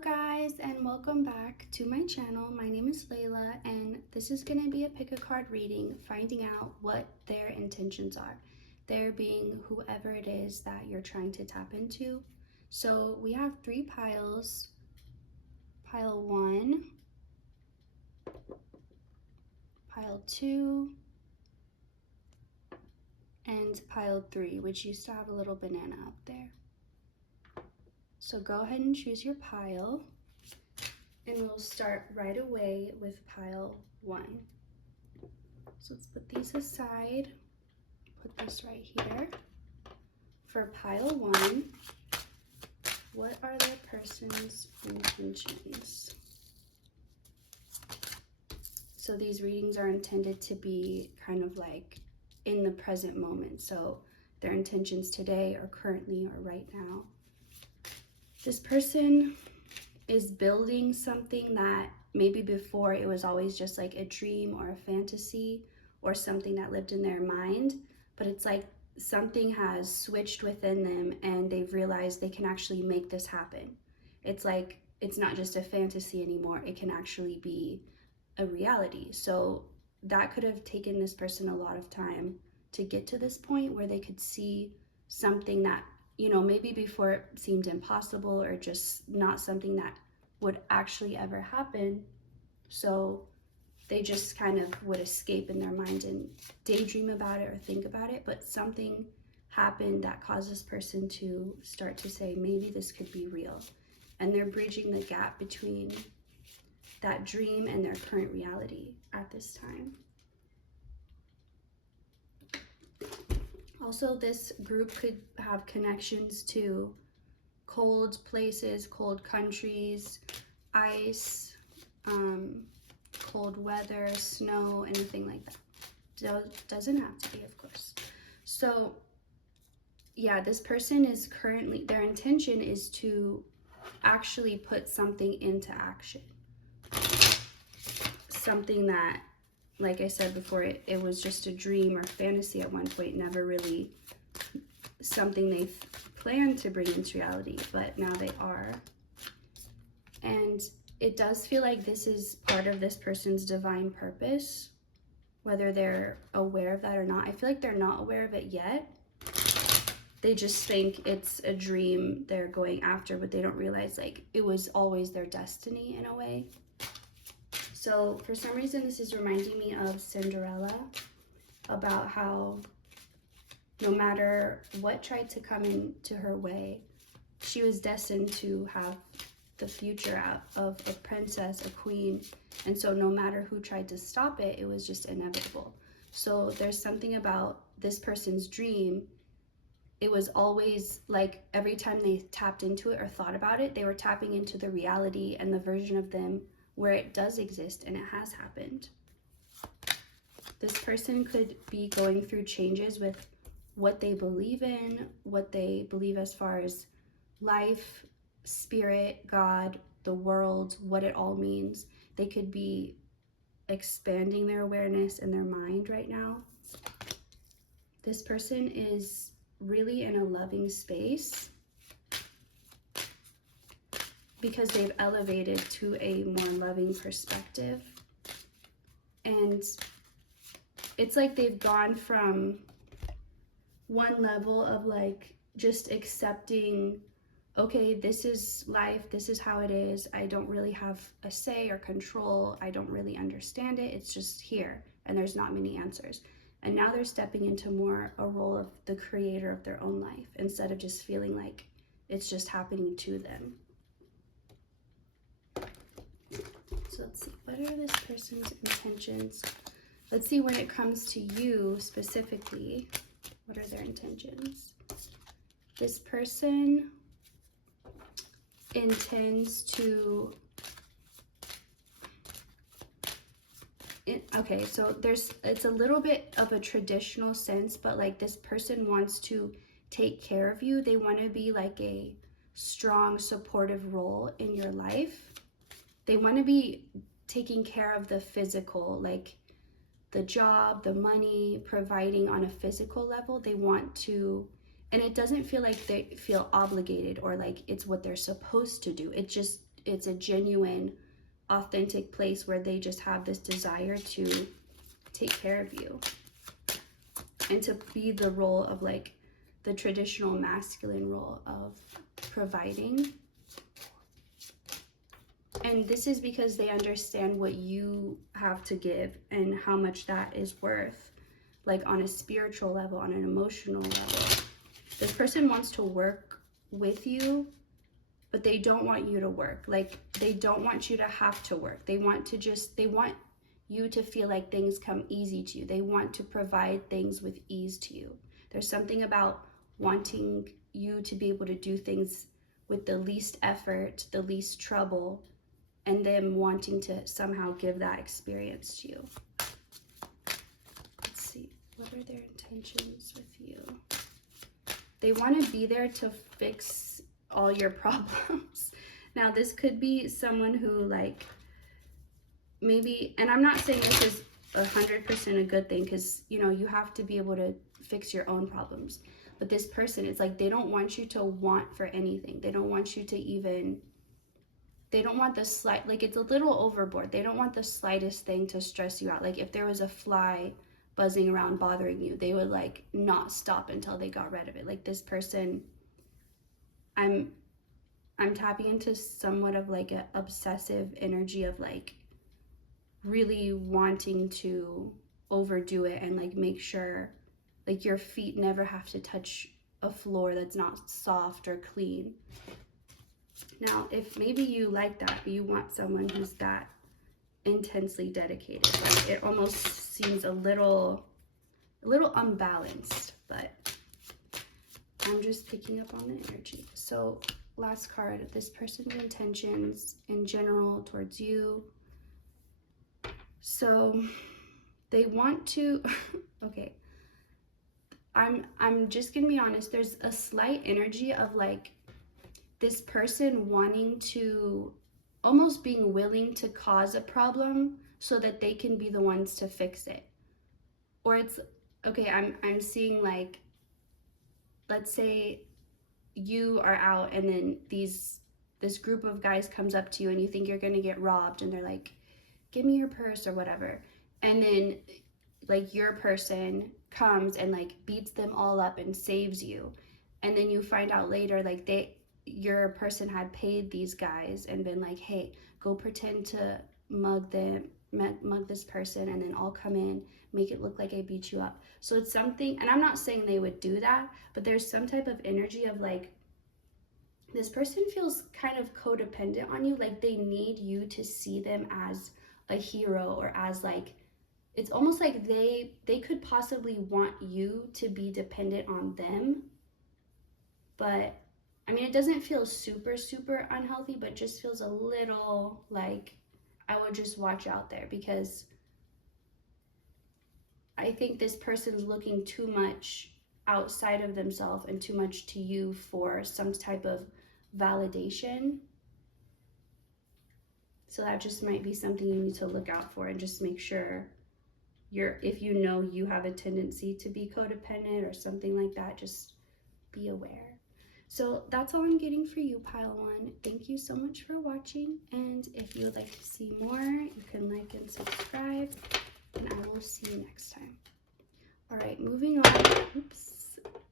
Hello guys, and welcome back to my channel. My name is Layla, and this is going to be a pick a card reading, finding out what their intentions are. There being whoever it is that you're trying to tap into. So we have three piles. Pile 1, pile 2, and pile 3, which used to have a little banana up there. So go ahead and choose your pile. And we'll start right away with pile 1. So let's put these aside, put this right here. For pile 1, what are the person's intentions? So these readings are intended to be kind of like in the present moment. So their intentions today or currently or right now. This person is building something that maybe before it was always just like a dream or a fantasy or something that lived in their mind, but it's like something has switched within them and they've realized they can actually make this happen. It's like it's not just a fantasy anymore, it can actually be a reality. So that could have taken this person a lot of time to get to this point where they could see something that, you know, maybe before it seemed impossible or just not something that would actually ever happen. So they just kind of would escape in their mind and daydream about it or think about it. But something happened that caused this person to start to say, maybe this could be real. And they're bridging the gap between that dream and their current reality at this time. Also, this group could have connections to cold places, cold countries, ice, cold weather, snow, anything like that. Doesn't have to be, of course. So yeah, this person is currently, their intention is to actually put something into action. Something that, like I said before, it was just a dream or fantasy at one point, never really something they planned to bring into reality, but now they are. And it does feel like this is part of this person's divine purpose, whether they're aware of that or not. I feel like they're not aware of it yet. They just think it's a dream they're going after, but they don't realize like it was always their destiny in a way. So for some reason, this is reminding me of Cinderella, about how no matter what tried to come into her way, she was destined to have the future of a princess, a queen. And so no matter who tried to stop it, it was just inevitable. So there's something about this person's dream. It was always like every time they tapped into it or thought about it, they were tapping into the reality and the version of them where it does exist and it has happened. This person could be going through changes with what they believe in, what they believe as far as life, spirit, God, the world, what it all means. They could be expanding their awareness in their mind right now. This person is really in a loving space because they've elevated to a more loving perspective. And it's like they've gone from one level of like just accepting, okay, this is life, this is how it is, I don't really have a say or control, I don't really understand it, it's just here and there's not many answers. And now they're stepping into more a role of the creator of their own life instead of just feeling like it's just happening to them. So let's see, what are this person's intentions? Let's see, when it comes to you specifically, what are their intentions? This person intends to, okay, so it's a little bit of a traditional sense, but like this person wants to take care of you. They want to be like a strong, supportive role in your life. They want to be taking care of the physical, like the job, the money, providing on a physical level. They want to, and it doesn't feel like they feel obligated or like it's what they're supposed to do. It it's a genuine, authentic place where they just have this desire to take care of you and to be the role of like the traditional masculine role of providing. And this is because they understand what you have to give and how much that is worth, like on a spiritual level, on an emotional level. This person wants to work with you, but they don't want you to work. Like, they don't want you to have to work. They want you to feel like things come easy to you. They want to provide things with ease to you. There's something about wanting you to be able to do things with the least effort, the least trouble, and them wanting to somehow give that experience to you. Let's see, what are their intentions with you? They want to be there to fix all your problems. Now, this could be someone who, like, maybe, and I'm not saying this is 100% a good thing, because, you know, you have to be able to fix your own problems. But this person, it's like they don't want you to want for anything. They don't want you to even, they don't want the slight, like, it's a little overboard. They don't want the slightest thing to stress you out. Like, if there was a fly buzzing around bothering you, they would like not stop until they got rid of it. Like, this person, I'm tapping into somewhat of like an obsessive energy of like really wanting to overdo it and like make sure like your feet never have to touch a floor that's not soft or clean. Now, if maybe you like that, but you want someone who's that intensely dedicated, like it almost seems a little unbalanced, but I'm just picking up on the energy. So last card, this person's intentions in general towards you. So they want to, okay, I'm just gonna be honest, there's a slight energy of like this person wanting to, almost being willing to cause a problem so that they can be the ones to fix it. Or it's, okay, I'm seeing like, let's say you are out and then this group of guys comes up to you and you think you're gonna get robbed, and they're like, give me your purse or whatever. And then like your person comes and like beats them all up and saves you. And then you find out later like your person had paid these guys and been like, hey, go pretend to mug this person, and then I'll come in, make it look like I beat you up. So it's something, and I'm not saying they would do that, but there's some type of energy of like, this person feels kind of codependent on you. Like they need you to see them as a hero, or as like, it's almost like they could possibly want you to be dependent on them. But I mean, it doesn't feel super unhealthy, but just feels a little like I would just watch out there, because I think this person's looking too much outside of themselves and too much to you for some type of validation. So that just might be something you need to look out for, and just make sure if you know you have a tendency to be codependent or something like that, just be aware. So that's all I'm getting for you, pile one. Thank you so much for watching, and if you would like to see more, you can like and subscribe, and I will see you next time. All right, moving on,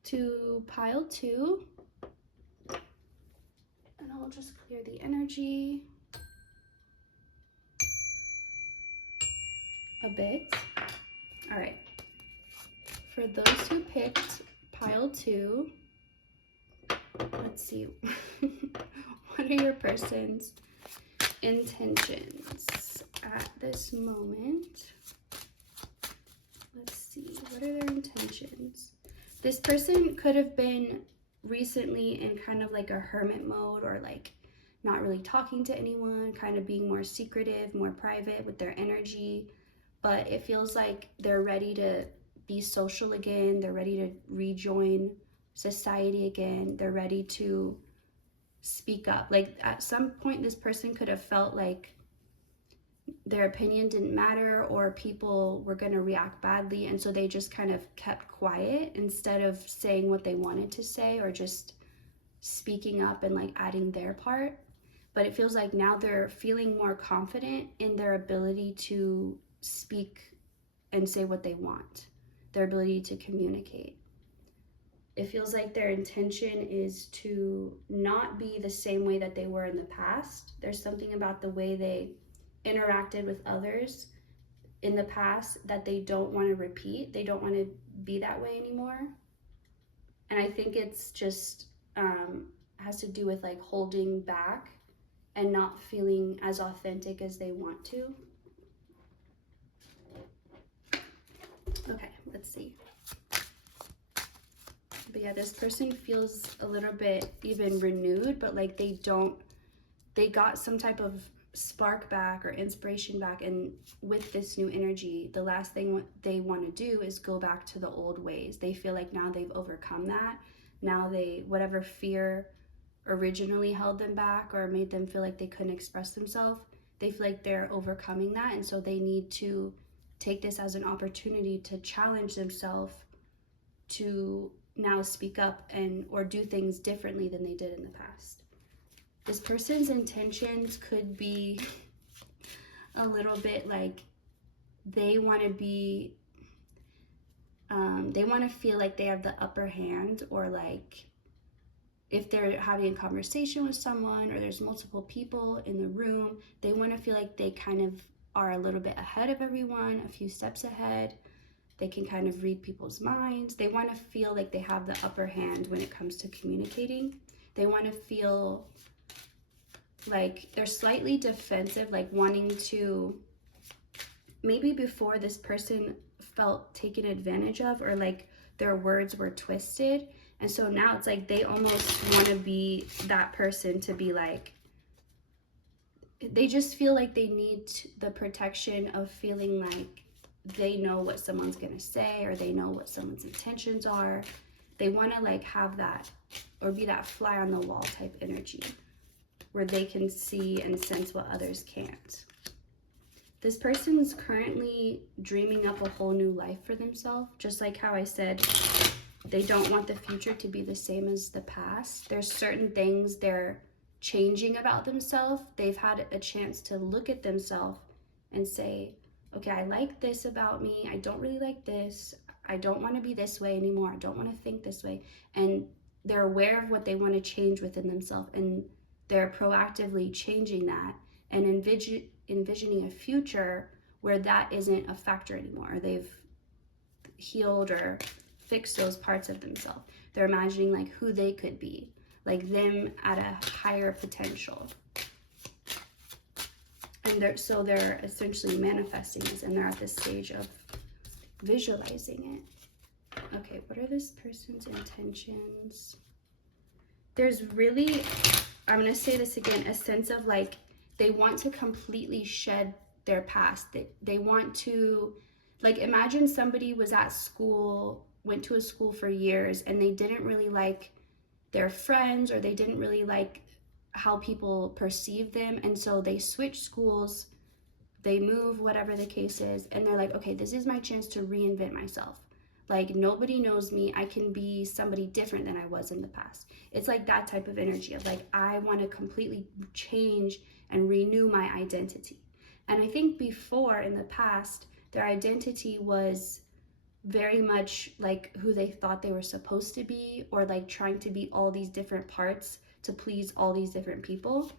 to pile two, and I'll just clear the energy a bit. All right, for those who picked pile two, let's see, what are your person's intentions at this moment? Let's see, what are their intentions? This person could have been recently in kind of like a hermit mode, or like not really talking to anyone, kind of being more secretive, more private with their energy, but it feels like they're ready to be social again. They're ready to rejoin society again. They're ready to speak up. Like at some point this person could have felt like their opinion didn't matter, or people were going to react badly, and so they just kind of kept quiet instead of saying what they wanted to say, or just speaking up and like adding their part. but it feels like now they're feeling more confident in their ability to speak and say what they want, their ability to communicate. It feels like their intention is to not be the same way that they were in the past. There's something about the way they interacted with others in the past that they don't want to repeat. They don't want to be that way anymore. And I think it's just has to do with like holding back and not feeling as authentic as they want to. Okay, let's see. But yeah, this person feels a little bit even renewed, but like they got some type of spark back or inspiration back, and with this new energy, the last thing they want to do is go back to the old ways. They feel like now they've overcome that. Now whatever fear originally held them back or made them feel like they couldn't express themselves, they feel like they're overcoming that, and so they need to take this as an opportunity to challenge themselves to now speak up or do things differently than they did in the past. This person's intentions could be a little bit like they want to be, they want to feel like they have the upper hand, or like if they're having a conversation with someone or there's multiple people in the room, they want to feel like they kind of are a little bit ahead of everyone, a few steps ahead. They can kind of read people's minds. They want to feel like they have the upper hand when it comes to communicating. They want to feel like they're slightly defensive, like wanting to, maybe before this person felt taken advantage of, or like their words were twisted. And so now it's like they almost want to be that person, to be like, they just feel like they need the protection of feeling like they know what someone's gonna say, or they know what someone's intentions are. They want to like have that, or be that fly on the wall type energy where they can see and sense what others can't. This person's currently dreaming up a whole new life for themselves. Just like how I said, they don't want the future to be the same as the past. There's certain things they're changing about themselves. They've had a chance to look at themselves and say, okay, I like this about me. I don't really like this. I don't want to be this way anymore. I don't want to think this way. And they're aware of what they want to change within themselves, and they're proactively changing that and envisioning a future where that isn't a factor anymore. They've healed or fixed those parts of themselves. They're imagining like who they could be, like them at a higher potential. And they're essentially manifesting this, and they're at this stage of visualizing it. Okay, what are this person's intentions? There's really, I'm going to say this again, a sense of like they want to completely shed their past. They want to, like, imagine somebody was at school, went to a school for years, and they didn't really like their friends, or they didn't really like how people perceive them, and so they switch schools, they move, whatever the case is, and they're like, okay, this is my chance to reinvent myself. Like, nobody knows me. I can be somebody different than I was in the past. It's like that type of energy of like, I want to completely change and renew my identity. And I think before, in the past, their identity was very much like who they thought they were supposed to be, or like trying to be all these different parts to please all these different people.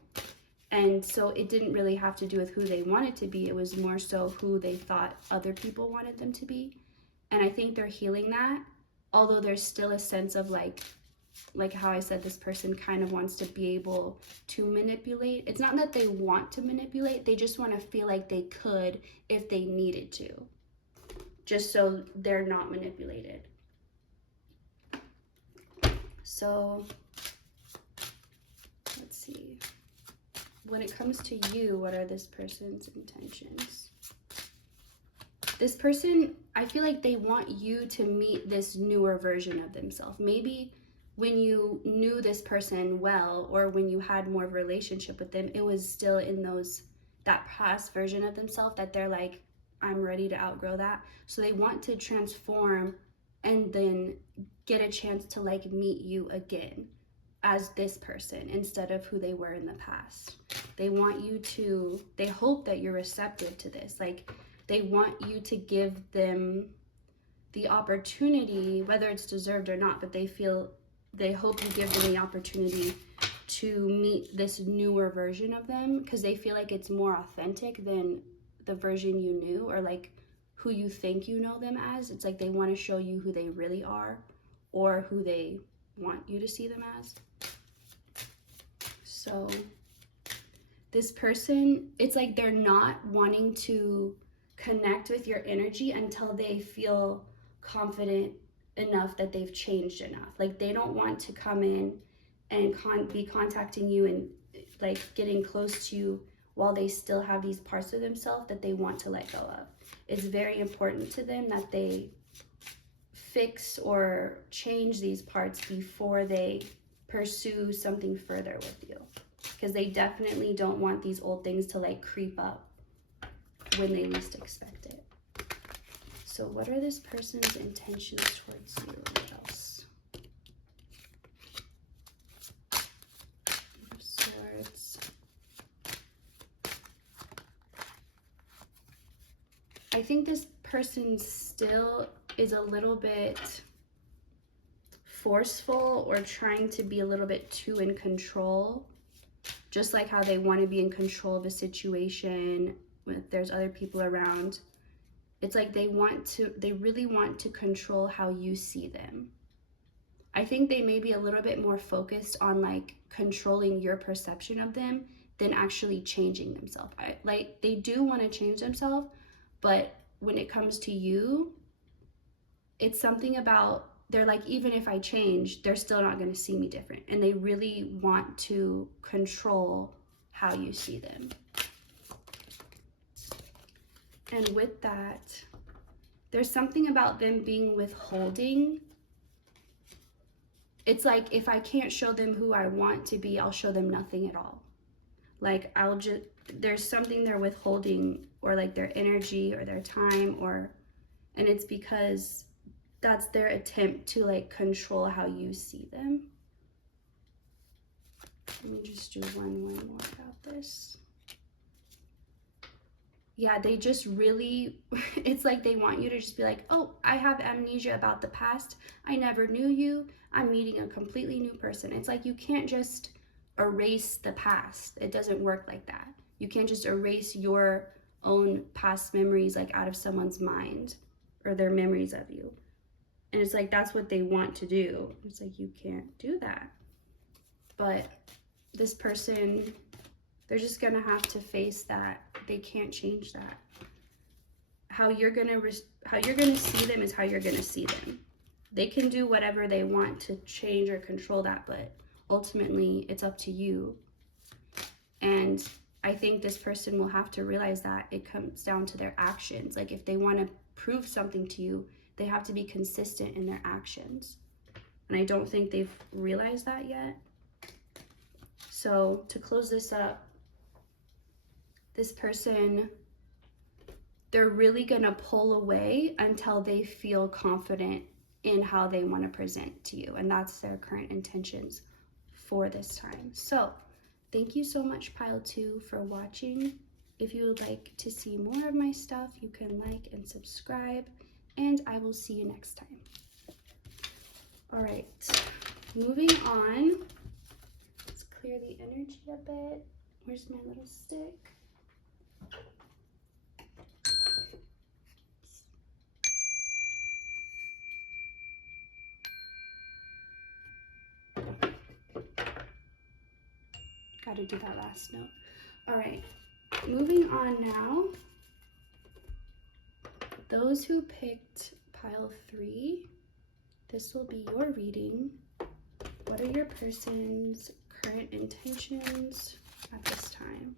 And so it didn't really have to do with who they wanted to be. It was more so who they thought other people wanted them to be. And I think they're healing that, although there's still a sense of like how I said, this person kind of wants to be able to manipulate. It's not that they want to manipulate, they just want to feel like they could if they needed to, just so they're not manipulated. So let's see. When it comes to you, what are this person's intentions? This person, I feel like they want you to meet this newer version of themselves. Maybe when you knew this person well, or when you had more of a relationship with them, it was still in that past version of themselves that they're like, I'm ready to outgrow that. So they want to transform and then get a chance to like meet you again. as this person instead of who they were in the past. They want you to, they hope that you're receptive to this. Like, they want you to give them the opportunity, whether it's deserved or not, but they hope you give them the opportunity to meet this newer version of them, because they feel like it's more authentic than the version you knew, or like who you think you know them as. It's like they want to show you who they really are, or who they want you to see them as. So this person, it's like they're not wanting to connect with your energy until they feel confident enough that they've changed enough. Like, they don't want to come in and be contacting you and like getting close to you while they still have these parts of themselves that they want to let go of. It's very important to them that they fix or change these parts before they pursue something further with you, because they definitely don't want these old things to like creep up when they least expect it. So what are this person's intentions towards you? What else? Eight of Swords. I think this person still is a little bit forceful or trying to be a little bit too in control, just like how they want to be in control of a situation when there's other people around. It's like they really want to control how you see them. I think they may be a little bit more focused on like controlling your perception of them than actually changing themselves. Like, they do want to change themselves, but when it comes to you, it's something about, they're like, even if I change, they're still not going to see me different. And they really want to control how you see them. And with that, there's something about them being withholding. It's like, if I can't show them who I want to be, I'll show them nothing at all. Like, there's something they're withholding, or like their energy or their time, and it's because that's their attempt to like control how you see them. Let me just do one more about this. Yeah, they just really, it's like they want you to just be like, oh, I have amnesia about the past. I never knew you. I'm meeting a completely new person. It's like, you can't just erase the past. It doesn't work like that. You can't just erase your own past memories like out of someone's mind, or their memories of you. And it's like, that's what they want to do. It's like, you can't do that. But this person, they're just gonna have to face that. They can't change that. How you're gonna see them is how you're gonna see them. They can do whatever they want to change or control that, but ultimately it's up to you. And I think this person will have to realize that it comes down to their actions. Like, if they want to prove something to you, they have to be consistent in their actions. And I don't think they've realized that yet. So to close this up, this person, they're really gonna pull away until they feel confident in how they want to present to you. And that's their current intentions for this time. So thank you so much, Pile 2, for watching. If you would like to see more of my stuff, you can like and subscribe, and I will see you next time. All right, moving on. Let's clear the energy a bit. Where's my little stick? Gotta do that last note. All right, moving on now. Those who picked Pile 3, this will be your reading. What are your person's current intentions at this time?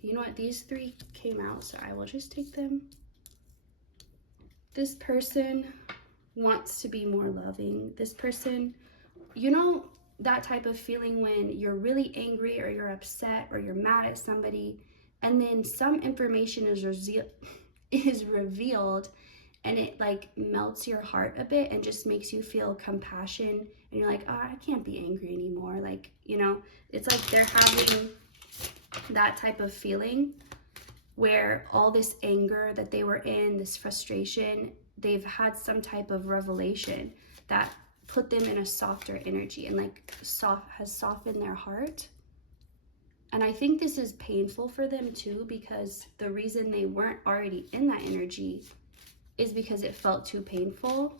You know what? These 3 came out, so I will just take them. This person wants to be more loving. This person, you know, that type of feeling when you're really angry or you're upset or you're mad at somebody, and then some information is revealed, and it like melts your heart a bit and just makes you feel compassion and you're like, oh, I can't be angry anymore. Like, you know, it's like they're having that type of feeling where all this anger that they were in, this frustration, they've had some type of revelation that put them in a softer energy and like has softened their heart. And I think this is painful for them too, because the reason they weren't already in that energy is because it felt too painful.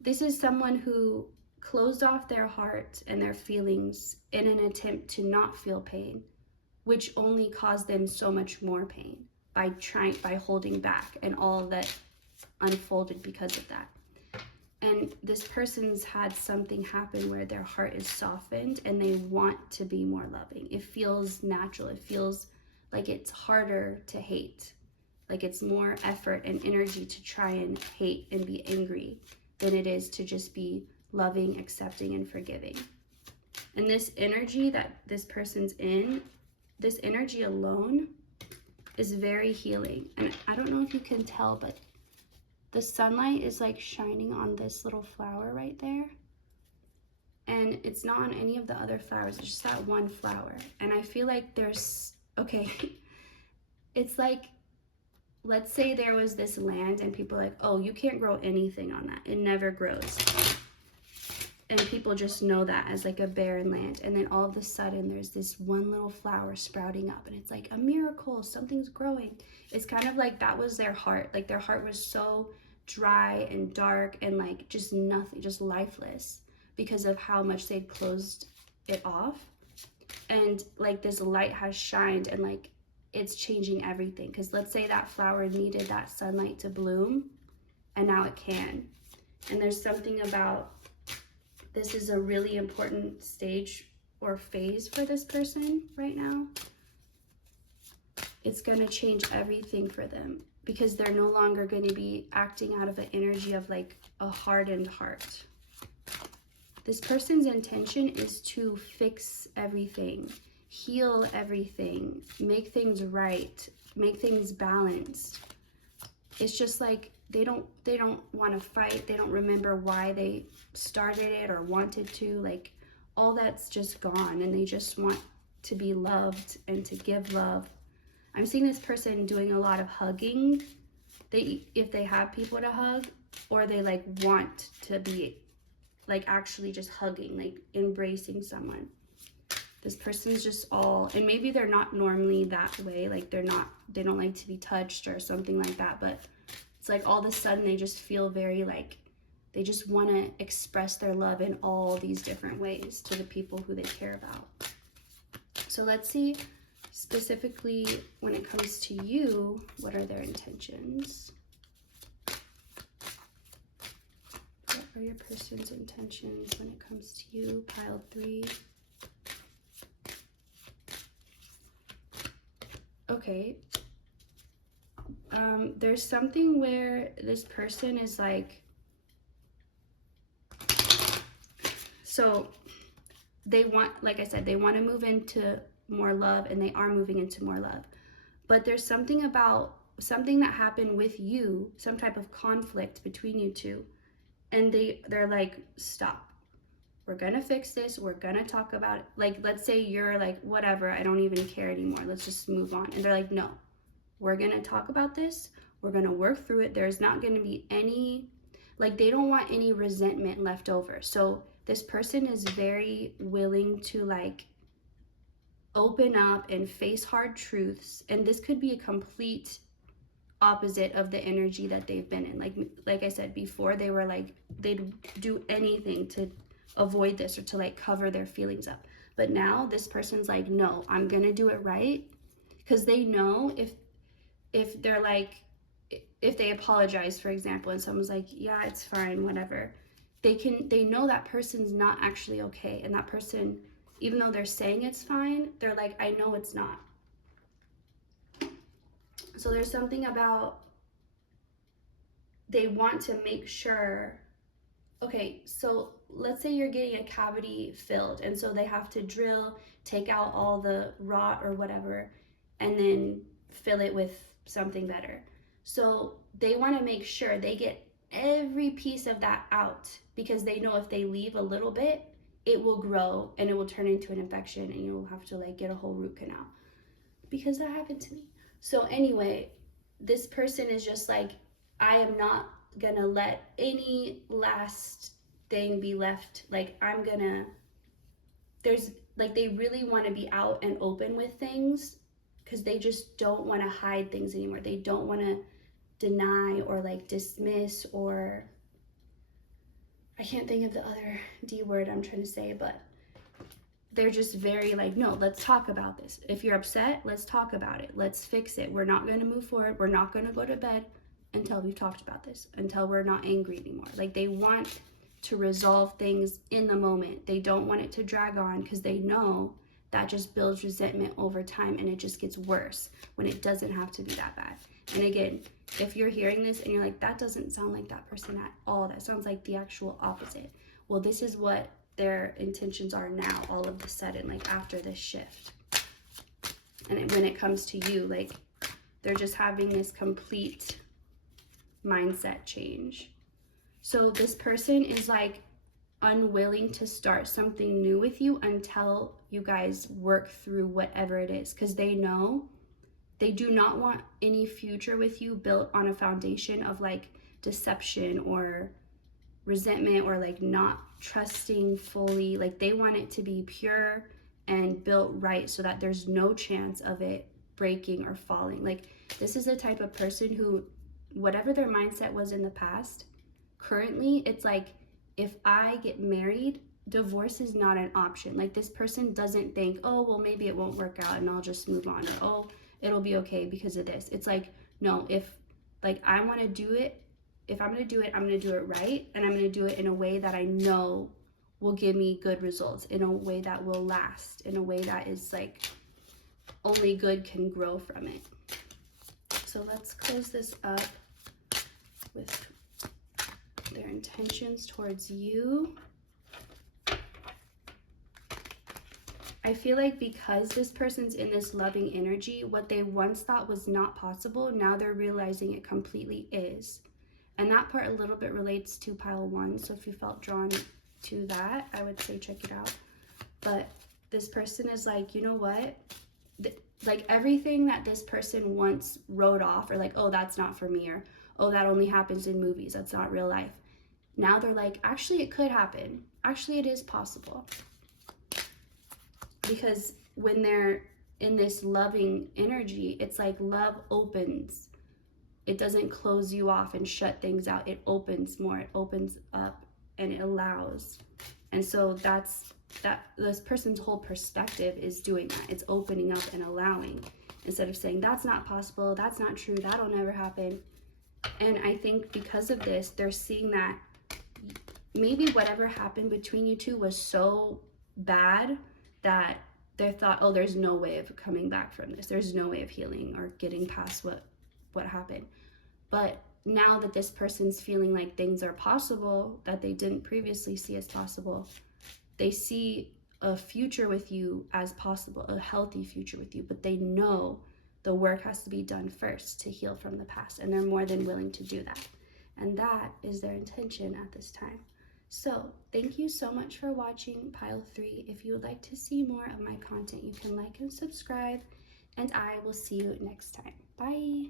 This is someone who closed off their heart and their feelings in an attempt to not feel pain, which only caused them so much more pain by holding back, and all that unfolded because of that. And this person's had something happen where their heart is softened and they want to be more loving. It feels natural. It feels like it's harder to hate. Like it's more effort and energy to try and hate and be angry than it is to just be loving, accepting, and forgiving. And this energy that this person's in, this energy alone is very healing. And I don't know if you can tell, but the sunlight is like shining on this little flower right there. And it's not on any of the other flowers, it's just that one flower. And I feel like there's, okay, it's like, let's say there was this land and people are like, oh, you can't grow anything on that. It never grows. And people just know that as like a barren land. And then all of a sudden there's this one little flower sprouting up and it's like a miracle, something's growing. It's kind of like that was their heart. Like their heart was so dry and dark and like just nothing, just lifeless because of how much they'd closed it off. And like this light has shined and like it's changing everything. Because let's say that flower needed that sunlight to bloom and now it can. And there's something about, this is a really important stage or phase for this person right now. It's going to change everything for them because they're no longer going to be acting out of an energy of like a hardened heart. This person's intention is to fix everything, heal everything, make things right, make things balanced. It's just like they don't want to fight. They don't remember why they started it or wanted to. Like all that's just gone and they just want to be loved and to give love. I'm seeing this person doing a lot of hugging. If they have people to hug, or they like want to be like actually just hugging, like embracing someone. This person's just all, and maybe they're not normally that way, like they don't like to be touched or something like that, but it's like all of a sudden they just feel very like they just want to express their love in all these different ways to the people who they care about. So let's see specifically when it comes to you, what are their intentions? What are your person's intentions when it comes to you? Pile 3. Okay. There's something where this person is like, so they want, like I said, they want to move into more love, and they are moving into more love. But there's something about something that happened with you, some type of conflict between you two, and they're like, stop. We're gonna fix this. We're gonna talk about it. Like, let's say you're like, whatever, I don't even care anymore. Let's just move on. And they're like, no, we're gonna talk about this. We're gonna work through it. There's not gonna be any, like, they don't want any resentment left over. So this person is very willing to like open up and face hard truths. And this could be a complete opposite of the energy that they've been in. Like I said before, they were like, they'd do anything to avoid this or to like cover their feelings up. But now this person's like, no, I'm gonna do it right. Because they know if they're like, if they apologize, for example, and someone's like, yeah, it's fine, whatever, they know that person's not actually okay. And that person, even though they're saying it's fine, they're like, I know it's not. So there's something about, they want to make sure, okay, so let's say you're getting a cavity filled, and so they have to drill, take out all the rot or whatever, and then fill it with something better. So they want to make sure they get every piece of that out, because they know if they leave a little bit, it will grow and it will turn into an infection and you'll have to like get a whole root canal, because that happened to me. So anyway, this person is just like, I am not gonna let any last thing be left. Like, I'm gonna, there's like, they really want to be out and open with things because they just don't want to hide things anymore. They don't want to deny or like dismiss, or I can't think of the other D word I'm trying to say, but they're just very like, no, let's talk about this. If you're upset, let's talk about it. Let's fix it. We're not going to move forward. We're not going to go to bed until we've talked about this, until we're not angry anymore. Like, they want to resolve things in the moment. They don't want it to drag on, because they know that just builds resentment over time and it just gets worse when it doesn't have to be that bad. And again, if you're hearing this and you're like, that doesn't sound like that person at all, that sounds like the actual opposite. Well, this is what their intentions are now, all of a sudden, like after this shift. And when it comes to you, like, they're just having this complete mindset change. So this person is like unwilling to start something new with you until you guys work through whatever it is, because they know they do not want any future with you built on a foundation of like deception or resentment or like not trusting fully. Like, they want it to be pure and built right so that there's no chance of it breaking or falling. Like, this is the type of person who, whatever their mindset was in the past, currently it's like, if I get married, divorce is not an option. Like, this person doesn't think, oh, well, maybe it won't work out and I'll just move on, or oh, it'll be okay because of this. It's like, no, if like I want to do it, if I'm going to do it, I'm going to do it right, and I'm going to do it in a way that I know will give me good results, in a way that will last, in a way that is like only good can grow from it. So let's close this up with their intentions towards you. I feel like because this person's in this loving energy, what they once thought was not possible, now they're realizing it completely is. And that part a little bit relates to pile 1. So if you felt drawn to that, I would say check it out. But this person is like, you know what? Like, everything that this person once wrote off, or like, oh, that's not for me, or oh, that only happens in movies, that's not real life. Now they're like, actually, it could happen. Actually, it is possible. Because when they're in this loving energy, it's like love opens. It doesn't close you off and shut things out. It opens more, it opens up, and it allows. And so that's that, this person's whole perspective is doing that. It's opening up and allowing, instead of saying that's not possible, that's not true, that'll never happen. And I think because of this, they're seeing that maybe whatever happened between you two was so bad that they thought, oh, there's no way of coming back from this. There's no way of healing or getting past what happened. But now that this person's feeling like things are possible that they didn't previously see as possible, they see a future with you as possible, a healthy future with you, but they know the work has to be done first to heal from the past, and they're more than willing to do that. And that is their intention at this time. So thank you so much for watching Pile 3. If you would like to see more of my content, you can like and subscribe, and I will see you next time. Bye.